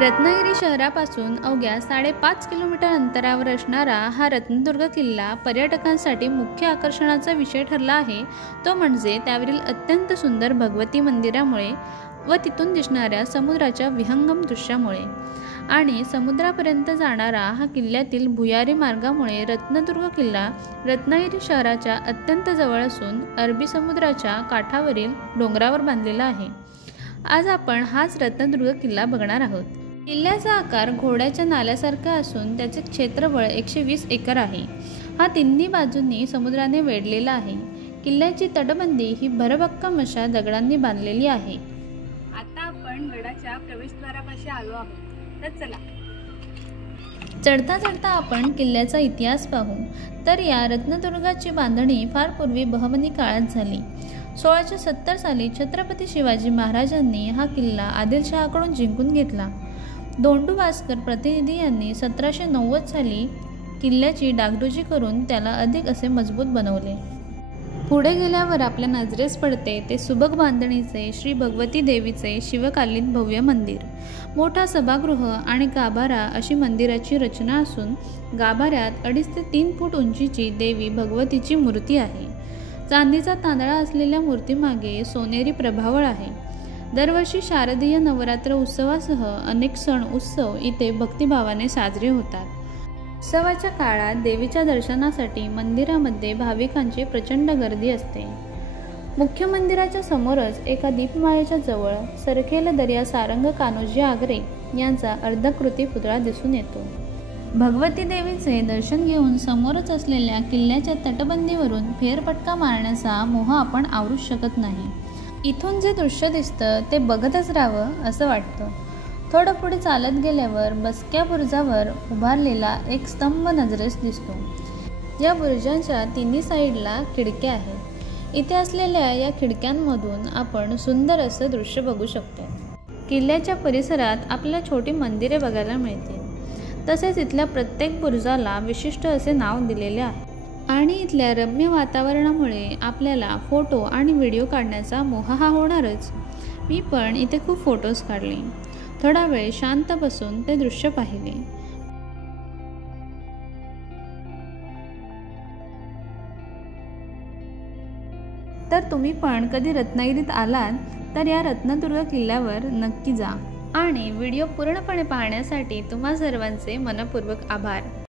रत्नागिरी शहरापासून अवघ्या 5.5 किलोमीटर अंतरावर असणारा हा रत्नदुर्ग किल्ला पर्यटकांसाठी मुख्य आकर्षणाचा विषय ठरला आहे। तो म्हणजे त्यावरील अत्यंत सुंदर भगवती मंदिरामुळे व तिथून दिसणाऱ्या समुद्राच्या विहंगम दृश्यामुळे आणि समुद्रापर्यंत जाणारा हा किल्ल्यातील भुयारी मार्गामुळे रत्नदुर्ग किल्ला रत्नागिरी शहराच्या अत्यंत जवळ असून अरबी समुद्राच्या काठावरील डोंगरावर बांधलेला आहे। आज आपण हाच रत्नदुर्ग किल्ला बघणार आहोत। किल्ल्याचा आकार घोड्याच्या नाल्यासारखा असून त्याचे क्षेत्रफळ 120 एकर आहे। हा तिन्ही बाजूंनी समुद्राने वेढलेला आहे। किल्ल्याची तटबंदी ही भरभक्कम अशा दगडांनी बांधलेली आहे। आता आपण गडाच्या प्रवेशद्वारापाशी आलो आहोत, तर चला। चढता चढता आपण किल्ल्याचा इतिहास पाहू तर या रत्नदुर्गाची बांधणी फार पूर्वी बहमनी काळात झाली। 1670 साली छत्रपती शिवाजी महाराजांनी हा किल्ला आदिलशहाकडून जिंकून घेतला। धोंडू भास्कर प्रतिनिधी यांनी 1790 साली किल्ल्याची डागडुजी करून त्याला अधिक असे मजबूत बनवले। पुढे गेल्यावर आपल्या नजरेस पडते ते सुबक बांधणीचे श्री भगवती देवीचे शिवकालीन भव्य मंदिर। मोठा सभागृह आणि गाभारा अशी मंदिराची रचना असून गाभाऱ्यात 2.5 ते 3 फूट उंचीची देवी भगवतीची मूर्ती आहे। चांदीचा तांदळा असलेल्या मूर्तीमागे सोनेरी प्रभावळ आहे। दरवर्षी शारदीय नवरात्र उत्सवासह अनेक सण उत्सव इथे भक्तिभावाने साजरे होतात। उत्सवाच्या काळात देवीच्या दर्शनासाठी मंदिरामध्ये भाविकांची प्रचंड गर्दी असते। मुख्य मंदिराच्या समोरच एका दीपमाळेच्या जवळ सरखेल दर्या सारंग कान्होजी आगरे यांचा अर्धकृती पुतळा दिसून येतो। भगवती देवीचे दर्शन घेऊन समोरच असलेल्या किल्ल्याच्या तटबंदीवरून फेरफटका मारण्याचा मोह आपण आवरूच शकत नाही। इथून जे दृश्य दिसतं ते बघतच राहावं असं वाटतं। थोडं पुढे चालत गेल्यावर बसक्या बुरुजावर उभारलेला एक स्तंभ नजरेस दिसतो। या बुरुजांच्या तिन्ही साईडला खिडक्या आहेत। इथे असलेल्या या खिडक्यांमधून आपण सुंदर असं दृश्य बघू शकतो। किल्ल्याच्या परिसरात आपल्याला छोटी मंदिरे बघायला मिळतील। तसेच इथल्या प्रत्येक बुरुजाला विशिष्ट असे नाव दिलेले आहे आणि इथल्या रम्य वातावरणामुळे आपल्याला फोटो आणि व्हिडिओ काढण्याचा मोह हा होणारच। मी पण इथे खूप फोटोज काढले। थोडा वेळ शांत बसून ते दृश्य पाहिले। तर तुम्ही पण कधी रत्नागिरीत आलात तर या रत्नदुर्ग किल्ल्यावर नक्की जा आणि व्हिडिओ पूर्णपणे पाहण्यासाठी तुम्हा सर्वांचे मनपूर्वक आभार।